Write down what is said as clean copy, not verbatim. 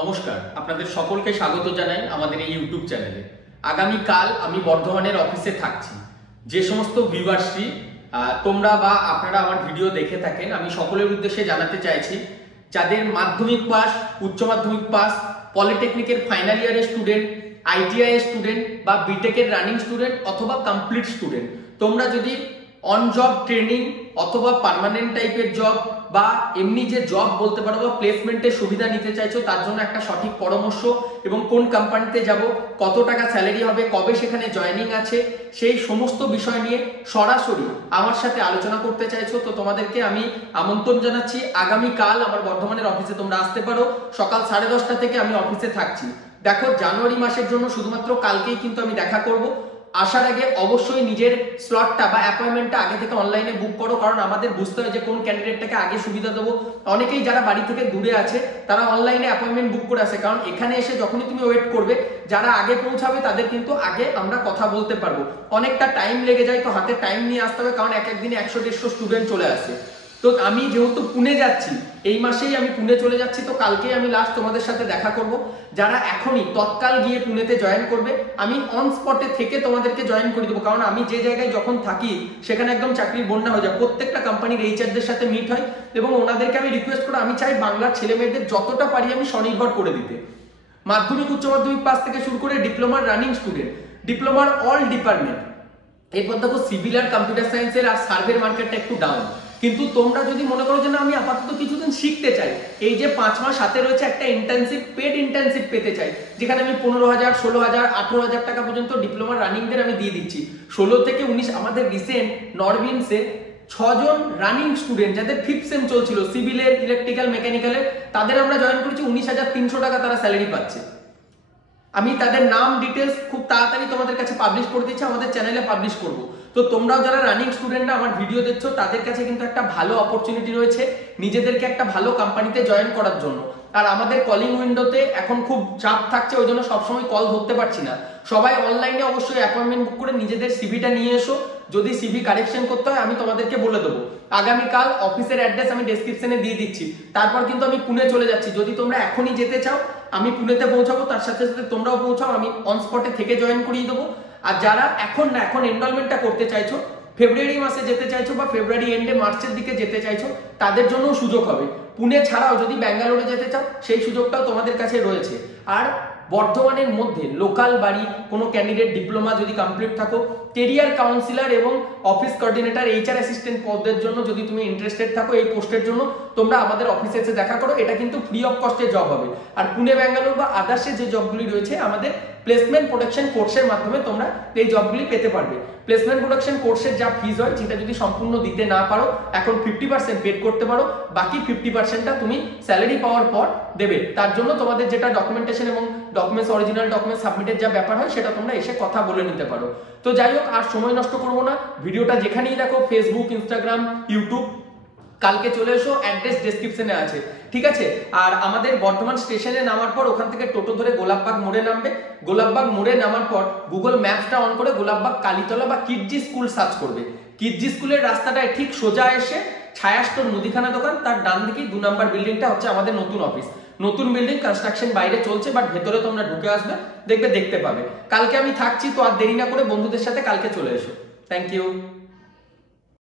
নমস্কার, আপনাদের সকলকে স্বাগত জানাই আমাদের এই ইউটিউব চ্যানেলে। আগামীকাল আমি বর্ধমানের অফিসে থাকছি। যে সমস্ত ভিউয়ার্সই তোমরা বা আপনারা আমার ভিডিও দেখে থাকেন, আমি সকলের উদ্দেশ্যে জানাতে চাইছি, যাদের মাধ্যমিক পাস, উচ্চ মাধ্যমিক পাস, পলিটেকনিকের ফাইনাল ইয়ারের স্টুডেন্ট, আইটিআই এর স্টুডেন্ট বা বিটেকের রানিং স্টুডেন্ট অথবা কমপ্লিট স্টুডেন্ট, তোমরা যদি অন জব ট্রেনিং অথবা পার্মানেন্ট টাইপের জব বা এমনি যে জব বলতে পারো বা প্লেসমেন্টের সুবিধা নিতে চাইছো, তার জন্য একটা সঠিক পরামর্শ এবং কোন কোম্পানিতে যাব, কত টাকা স্যালারি হবে, কবে সেখানে জয়েনিং আছে, সেই সমস্ত বিষয় নিয়ে সরাসরি আমার সাথে আলোচনা করতে চাইছো, তো তোমাদেরকে আমি আমন্ত্রণ জানাচ্ছি। আগামীকাল আমার বর্ধমানের অফিসে তোমরা আসতে পারো। সকাল 10:30 থেকে আমি অফিসে থাকছি। দেখো, জানুয়ারি মাসের জন্য শুধুমাত্র কালকেই কিন্তু আমি দেখা করব। আসার আগে অবশ্যই নিজের স্লটটা বা অ্যাপয়েন্টমেন্টটা আগে থেকে অনলাইনে বুক করো, কারণ আমাদের বুঝতে হয় যে কোন ক্যান্ডিডেটটাকে আগে সুবিধা দেবো। অনেকেই যারা বাড়ি থেকে দূরে আছে তারা অনলাইনে অ্যাপয়েন্টমেন্ট বুক করে আসে, কারণ এখানে এসে যখনই তুমি ওয়েট করবে, যারা আগে পৌঁছাবে তাদের কিন্তু আগে আমরা কথা বলতে পারবো। অনেকটা টাইম লেগে যায়, তো হাতে টাইম নিয়ে আসতে হবে, কারণ এক একদিনে 100-150 স্টুডেন্ট চলে আসে। তো আমি যেহেতু পুনে যাচ্ছি, এই মাসেই আমি পুনে চলে যাচ্ছি, তো কালকেই আমি লাস্ট তোমাদের সাথে দেখা করব। যারা এখনই তৎকাল গিয়ে পুনেতে জয়েন করবে, আমি অন স্পটে থেকে তোমাদেরকে জয়েন করে দেবো, কারণ আমি যে জায়গায় যখন থাকি সেখানে একদম চাকরির বন্যা হয়ে যায়। প্রত্যেকটা কোম্পানির এইচআরদের সাথে মিট হয় এবং ওনাদেরকে আমি রিকোয়েস্ট করে আমি চাই বাংলার ছেলে মেয়েদের যতটা পারি আমি স্বনির্ভর করে দিতে। মাধ্যমিক, উচ্চ মাধ্যমিক পাস থেকে শুরু করে ডিপ্লোমার রানিং স্টুডেন্ট, ডিপ্লোমার অল ডিপার্টমেন্ট। এরপর দেখো, সিভিল আর কম্পিউটার সায়েন্সের আর সার্ভের মার্কেটটা একটু ডাউন, কিন্তু তোমরা যদি মনে করো যে না, আমি আপাতত কিছুদিন শিখতে চাই, এই যে 5 মাস হাতে রয়েছে, একটা ইন্টার্নশিপ, পেড ইন্টার্নশিপ পেতে চাই, যেখানে আমি 15,000, 16,000, 18,000 টাকা পর্যন্ত ডিপ্লোমার রানিংদের আমি দিয়ে দিচ্ছি। 16 থেকে 19 আমাদের রিসেন্ট নরবিনসে 6 জন রানিং স্টুডেন্ট, যাদের 5th সেম চলছিল, সিভিলের, ইলেকট্রিক্যাল, মেকানিক্যালের, তাদের আমরা জয়েন করেছি। 19,300 টাকা তারা স্যালারি পাচ্ছে। আমি তাদের নাম ডিটেলস খুব তাড়াতাড়ি তোমাদের কাছে পাবলিশ করে দিচ্ছি, আমাদের চ্যানেলে পাবলিশ করব। তো তোমরাও যারা রানিং স্টুডেন্টরা আমার ভিডিও দেখছো, তাদের কাছে কিন্তু একটা ভালো অপরচুনিটি রয়েছে নিজেদেরকে একটা ভালো কোম্পানিতে জয়েন করার জন্য। আর আমাদের কলিং উইন্ডোতে এখন খুব চাপ থাকছে, ওই জন্য সবসময় কল ধরতে পারছি না। সবাই অনলাইনে অবশ্যই অ্যাপয়েন্টমেন্ট বুক করে নিজেদের সিভিটা নিয়ে এসো। যদি সিভি কারেকশন করতে হয় আমি তোমাদেরকে বলে দেবো। আগামীকাল অফিসের অ্যাড্রেস আমি ডেসক্রিপশনে দিয়ে দিচ্ছি। তারপর কিন্তু আমি পুনে চলে যাচ্ছি। যদি তোমরা এখনই যেতে চাও, আমি পুনেতে পৌঁছাবো, তার সাথে সাথে তোমরাও পৌঁছাও, আমি অন স্পটে থেকে জয়েন করিয়ে দেবো। আর যারা এখন এনরোলমেন্টটা করতে চাইছো, ফেব্রুয়ারি মাসে যেতে চাইছো বা ফেব্রুয়ারি এন্ডে মার্চের দিকে যেতে চাইছো, তাদের জন্য সুযোগ হবে। পুনে ছাড়াও যদি ব্যাঙ্গালোরে যেতে চাও, সেই সুযোগটাও তোমাদের কাছে রয়েছে। আর বর্ধমানের মধ্যে লোকাল বাড়ি কোনো ক্যান্ডিডেট ডিপ্লোমা যদি কমপ্লিট থাকো, কেরিয়ার কাউন্সিলর এবং অফিস কোঅর্ডিনেটর, এইচআর অ্যাসিস্ট্যান্ট পদের জন্য যদি তুমি ইন্টারেস্টেড থাকো, এই পোস্টের জন্য তোমরা আমাদের অফিসে এসে দেখা করো। এটা কিন্তু ফ্রি অফ কস্টে জব হবে। আর পুনে, ব্যাঙ্গালোর বা আদার্সে যে জবগুলি রয়েছে, আমাদের প্লেসমেন্ট প্রোটেকশন কোর্সের মাধ্যমে তোমরা এই জবগুলি পেতে পারবে। প্লেসমেন্ট প্রোটেকশন কোর্সের যা ফিজ হয়, যেটা যদি সম্পূর্ণ দিতে না পারো, এখন 50% পেড করতে পারো, বাকি 50%টা তুমি স্যালারি পাওয়ার পর দেবে। তার জন্য তোমাদের যেটা ডকুমেন্টেশন এবং ডকুমেন্টস, অরিজিনাল ডকুমেন্ট সাবমিটের যা ব্যাপার হয়, সেটা তোমরা এসে কথা বলে নিতে পারো। তো যাই হোক, আর সময় নষ্ট করবো না, ভিডিওটা যেখানেই দেখো, ফেসবুক, ইনস্টাগ্রাম, ইউটিউব, কালকে চলে এসো, অ্যাড্রেস ডেসক্রিপশনে আছে, ঠিক আছে? আর আমাদের বর্ধমান স্টেশনে নামার পর ওখান থেকে টোটো ধরে গোলাপবাগ মোড়ে নামবে। গোলাপবাগ মোড়ে নামার পর গুগল ম্যাপসটা অন করে গোলাপবাগ কালীতলা বা কিডজি স্কুল সার্চ করবে। কিডজি স্কুলের রাস্তাটায় ঠিক সোজা এসে ছায়াস্তর মুদিখানা দোকান, তার ডান দিকেই 2 নম্বর বিল্ডিংটা হচ্ছে আমাদের নতুন অফিস। নতুন বিল্ডিং, কনস্ট্রাকশন বাইরে চলছে, বাট ভেতরে তোমরা ঢুকে আসবে, দেখতে পাবে। কালকে আমি থাকছি, তো আর দেরি না করে বন্ধুদের সাথে কালকে চলে এসো। Thank you.